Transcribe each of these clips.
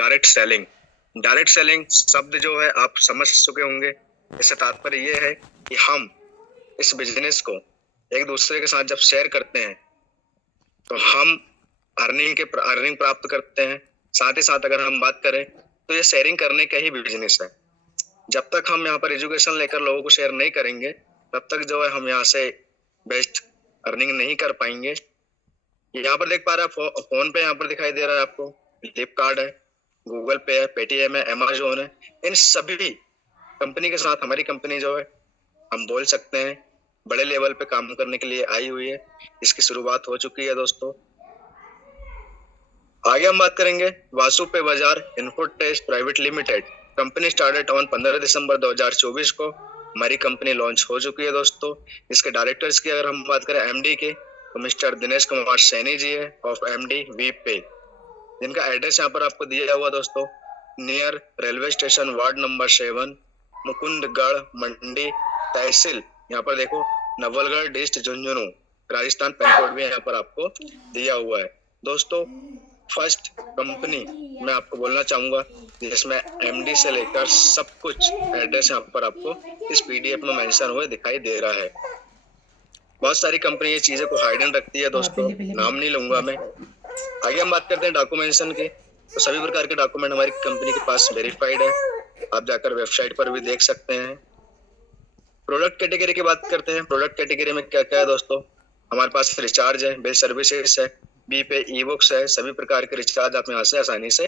Direct selling. Direct selling शब्द जो है आप समझ चुके होंगे। इससे तात्पर्य ये है कि हम इस बिजनेस को एक दूसरे के साथ जब शेयर करते हैं तो हम अर्निंग प्राप्त करते हैं। साथ ही साथ अगर हम बात करें तो ये शेयरिंग करने का ही बिजनेस है। जब तक हम यहाँ पर एजुकेशन लेकर लोगों को शेयर नहीं करेंगे तब तक जो है हम यहाँ से बेस्ट अर्निंग नहीं कर पाएंगे। यहाँ पर देख पा रहे हैं फोन पे यहाँ पर दिखाई दे रहा है आपको, फ्लिपकार्ट है, गूगल पे है, पेटीएम है, अमेजोन है। इन सभी कंपनी के साथ हमारी कंपनी जो है हम बोल सकते हैं बड़े लेवल पे काम करने के लिए आई हुई है। इसकी शुरुआत हो चुकी है दोस्तों। आगे हम बात करेंगे वासु पे बाजार infotech private limited. Company started on 15 दिसंबर 2024 को हमारी कंपनी लॉन्च हो चुकी है दोस्तों। इसके डायरेक्टर्स की अगर हम बात करें एमडी के तो मिस्टर दिनेश कुमार सैनी जी है ऑफ एमडी वी पे, जिनका एड्रेस यहाँ पर आपको दिया हुआ दोस्तों, near railway station ward number 7 Mukundgarh Mandi tehsil, यहाँ पर देखो Nawalgarh district Jhunjhunu Rajasthan. Pin code भी यहाँ पर आपको दिया हुआ है दोस्तों। फर्स्ट कंपनी मैं आपको बोलना चाहूंगा जिसमें एमडी से लेकर सब कुछ एड्रेस यहाँ पर आपको इस पीडीएफ में मेंशन हुए दिखाई दे रहा है। बहुत सारी कंपनी ये चीजें को हाइडन रखती है दोस्तों, नाम नहीं लूंगा मैं। आगे हम बात करते हैं डॉक्यूमेंटेशन की। तो सभी प्रकार के डॉक्यूमेंट हमारी कंपनी के पास वेरीफाइड है, आप जाकर वेबसाइट पर भी देख सकते हैं। प्रोडक्ट कैटेगरी की बात करते हैं। प्रोडक्ट कैटेगरी में क्या क्या है दोस्तों, हमारे पास रिचार्ज है, बिल सर्विसेज है, बी पे ई बुक्स है। सभी प्रकार के रिचार्ज आप यहाँ से आसानी से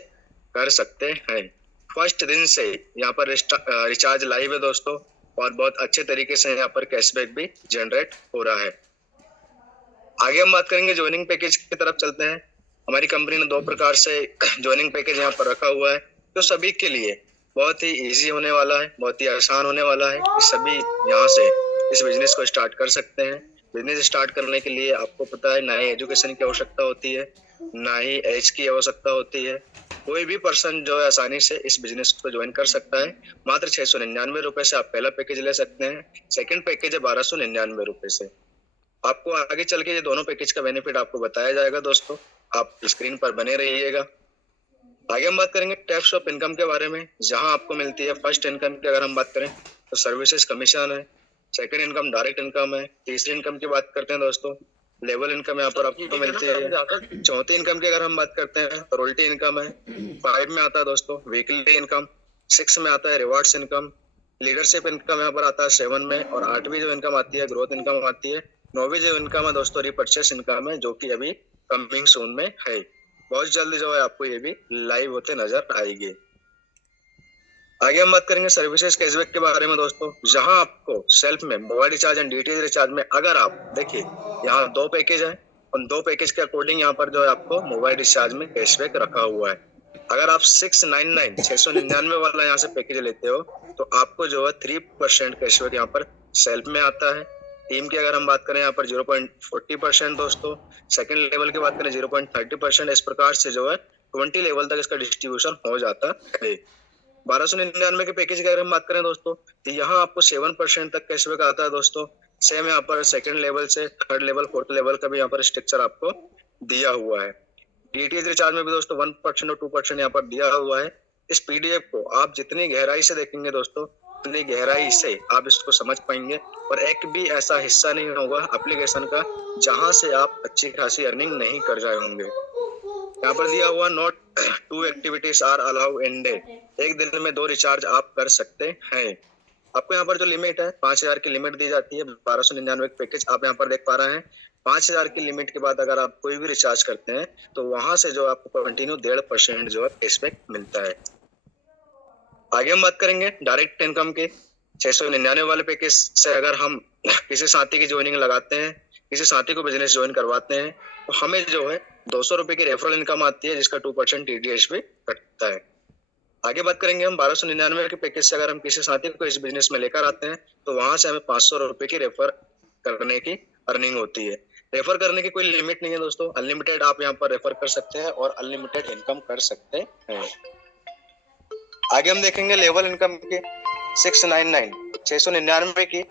कर सकते हैं। फर्स्ट दिन से यहाँ पर रिचार्ज लाइव है दोस्तों और बहुत अच्छे तरीके से यहाँ पर कैशबैक भी जनरेट हो रहा है। आगे हम बात करेंगे ज्वाइनिंग पैकेज की तरफ चलते हैं। हमारी कंपनी ने 2 प्रकार से ज्वाइनिंग पैकेज यहाँ पर रखा हुआ है जो सभी के लिए बहुत ही इजी होने वाला है, बहुत ही आसान होने वाला है कि सभी यहाँ से इस बिजनेस को स्टार्ट कर सकते हैं। बिजनेस स्टार्ट करने के लिए आपको पता है ना ही एजुकेशन की आवश्यकता होती है, ना ही एज की आवश्यकता होती है। कोई भी पर्सन जो है आसानी से इस बिजनेस को ज्वाइन कर सकता है। मात्र 699 रुपए से आप पहला पैकेज ले सकते हैं। सेकंड पैकेज है 1299 रुपए से। आपको आगे चल के ये दोनों पैकेज का बेनिफिट आपको बताया जाएगा दोस्तों, आप स्क्रीन पर बने रहिएगा। आगे हम बात करेंगे टाइप्स ऑफ इनकम के बारे में, जहां आपको मिलती है फर्स्ट इनकम की अगर हम बात करें तो सर्विसेज कमीशन है, सेकंड इनकम डायरेक्ट इनकम है, तीसरी इनकम की बात करते हैं दोस्तों लेवल इनकम यहाँ पर आपको मिलती है। चौथी इनकम की अगर हम बात करते हैं तो रॉयल्टी इनकम है। 5 में आता है दोस्तों वीकली इनकम, 6 में आता है रिवार्ड्स इनकम, लीडरशिप इनकम यहाँ पर आता है 7 में, और 8वीं जो इनकम आती है ग्रोथ इनकम आती है। 9वीं जो इनकम है दोस्तों रिपर्चेस इनकम है, जो कि अभी कमिंग सून में है। बहुत जल्द जो है आपको ये भी लाइव होते नजर आएगी। आगे हम बात करेंगे सर्विसेज कैशबैक के बारे में दोस्तों, जहां आपको सेल्फ में mobile recharge and DTH recharge में अगर आप देखिए यहाँ 2 पैकेज है, उन 2 पैकेज के अकॉर्डिंग यहाँ पर जो है आपको मोबाइल रिचार्ज में कैशबैक रखा हुआ है। अगर आप 699 वाला यहाँ से पैकेज लेते हो तो आपको जो है 3% कैशबैक यहाँ पर सेल्फ में आता है। टीम की अगर हम बात करें यहाँ पर 0.40% दोस्तों, सेकंड लेवल की बात करें 0.30%। इस प्रकार से जो है 20 लेवल तक इसका डिस्ट्रीब्यूशन हो जाता है। 1299 के पैकेज की अगर हम बात करें दोस्तों तो यहाँ आपको 7% तक कैशबैक आता है दोस्तों। सेम यहाँ पर सेकंड लेवल से थर्ड लेवल फोर्थ लेवल का भी यहाँ पर स्ट्रक्चर आपको दिया हुआ है। डीटीएच रिचार्ज में भी दोस्तों 1% और 2% यहाँ पर दिया हुआ है। इस पीडीएफ को आप जितनी गहराई से देखेंगे दोस्तों उतनी गहराई से आप इसको समझ पाएंगे, और एक भी ऐसा हिस्सा नहीं होगा एप्लीकेशन का जहां से आप अच्छी खासी अर्निंग नहीं कर रहे होंगे। यहाँ पर दिया हुआ not 2 activities are allow in day, एक दिन में 2 रिचार्ज आप कर सकते हैं। आपको यहाँ पर जो लिमिट है 5000 की लिमिट दी जाती है। 1299 पैकेज आप यहाँ पर देख पा रहे हैं। 5000 की लिमिट के बाद अगर आप कोई भी रिचार्ज करते हैं तो वहां से जो आपको कंटिन्यू 1.5% जो है कैशबैक मिलता है। आगे हम बात करेंगे डायरेक्ट इनकम के। 699 वाले पैकेज से अगर हम किसी साथी की ज्वाइनिंग लगाते हैं, किसी साथी को बिजनेस ज्वाइन करवाते हैं तो हमें जो है 200 रुपए की रेफरल इनकम आती है, जिसका 2% टीडीएस भी कटता है। आगे बात करेंगे हम 1299 के पैकेज से अगर हम किसी साथी को इस बिजनेस में लेकर आते हैं तो वहां से हमें 500 रुपए की रेफर करने की अर्निंग होती है। रेफर करने की कोई लिमिट नहीं है दोस्तों, अनलिमिटेड आप यहाँ पर रेफर कर सकते हैं और अनलिमिटेड इनकम कर सकते हैं। आगे हम देखेंगे लेवल इनकम के। 699 की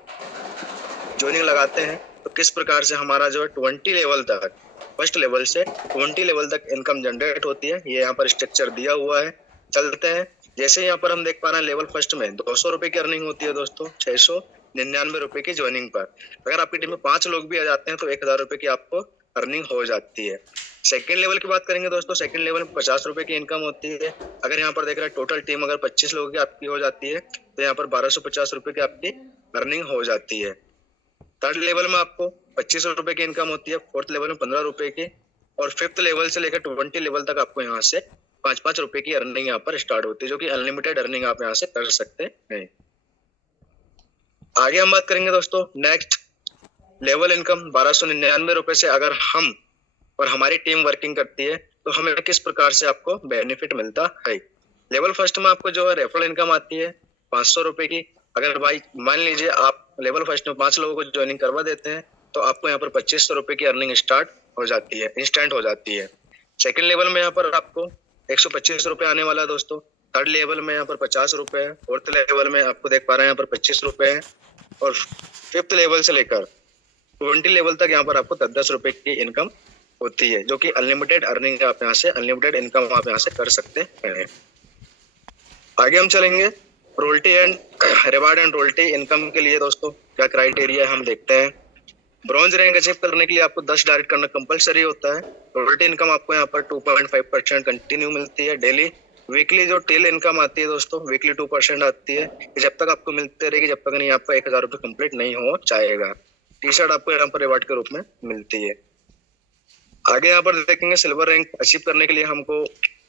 ज्वाइनिंग लगाते हैं तो किस प्रकार से हमारा जो है 20 लेवल तक, फर्स्ट लेवल से 20 लेवल तक इनकम जनरेट होती है। ये यहाँ पर स्ट्रक्चर दिया हुआ है। चलते हैं। जैसे यहाँ पर हम देख पा रहे हैं लेवल फर्स्ट में 200 रुपए की अर्निंग होती है दोस्तों, 699 रुपए की ज्वाइनिंग पर। अगर आपकी टीम में 5 लोग भी आ जाते हैं तो 1000 रुपए की आपको अर्निंग हो जाती है। सेकंड लेवल की बात करेंगे दोस्तों, सेकंड लेवल में 50 रुपए की इनकम होती है। अगर यहाँ पर देख रहे हैं टोटल टीम अगर 25 लोगों की आपकी हो जाती है तो यहाँ पर 1250 रुपए की आपकी अर्निंग हो जाती है। थर्ड लेवल में आपको 25 रुपए की इनकम होती है, फोर्थ लेवल में 15 रुपए की, और फिफ्थ लेवल से लेकर 20 लेवल तक आपको यहाँ से 5-5 रुपए की अर्निंग यहाँ पर स्टार्ट होती है, जो कि अनलिमिटेड अर्निंग आप यहाँ से कर सकते हैं। आगे हम बात करेंगे दोस्तों नेक्स्ट लेवल इनकम 1299 रुपए से अगर हम और हमारी टीम वर्किंग करती है तो हमें किस प्रकार से आपको बेनिफिट मिलता है। लेवल फर्स्ट में आपको जो है रेफरल इनकम आती है 500 रुपए की। अगर भाई मान लीजिए आप लेवल फर्स्ट में 5 लोगों को ज्वाइनिंग करवा देते हैं तो आपको यहाँ पर 2500 रुपए की अर्निंग स्टार्ट हो जाती है, इंस्टेंट हो जाती है। सेकंड लेवल में यहाँ पर आपको 125 रुपए आने वाला है दोस्तों। थर्ड लेवल में यहाँ पर 50 रुपए है। फोर्थ लेवल में आपको देख पा रहे हैं यहाँ पर 25 रुपए है, और फिफ्थ लेवल से लेकर 20 लेवल तक यहाँ पर आपको 10-10 रुपए की इनकम होती है, जो कि अनलिमिटेड अर्निंग आप यहाँ से अनलिमिटेड इनकम आप यहाँ से कर सकते हैं। आगे हम चलेंगे royalty and reward and royalty income के लिए दोस्तों क्या क्राइटेरिया हम देखते हैं। ब्रॉन्ज रैंक अचीव करने के लिए आपको 10 डायरेक्ट करना कंपलसरी होता है। रॉयल्टी इनकम आपको यहाँ पर 2.5% कंटिन्यू मिलती है डेली। वीकली जो टेल इनकम आती है दोस्तों, वीकली 2% आती है, जब तक आपको मिलते रहेगी, जब तक नहीं आपका 1000 रुपये कंप्लीट नहीं हो जाएगा। टी शर्ट आपको यहाँ पर रिवार्ड के रूप में मिलती है। आगे यहाँ पर देखेंगे सिल्वर रैंक अचीव करने के लिए हमको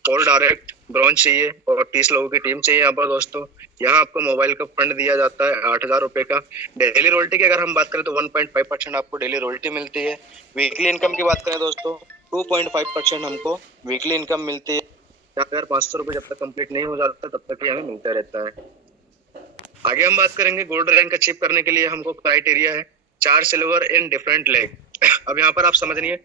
और डायरेक्ट ब्रॉन्ज चाहिए और 30 लोगों की टीम चाहिए। यहाँ पर दोस्तों यहाँ आपको मोबाइल का फंड दिया जाता है 8000 रुपए का। डेली रॉयल्टी की अगर हम बात करें तो 1.5% आपको डेली रॉयल्टी मिलती है। वीकली इनकम की बात करें दोस्तों 2.5% हमको वीकली इनकम मिलती है। 4500 रुपए जब तक कंप्लीट नहीं हो जाता तब तक ही हमें मिलता रहता है। आगे हम बात करेंगे गोल्ड रैंक अचीव करने के लिए हमको क्राइटेरिया है 4 सिल्वर इन डिफरेंट लेग। अब यहाँ पर आप समझ रही है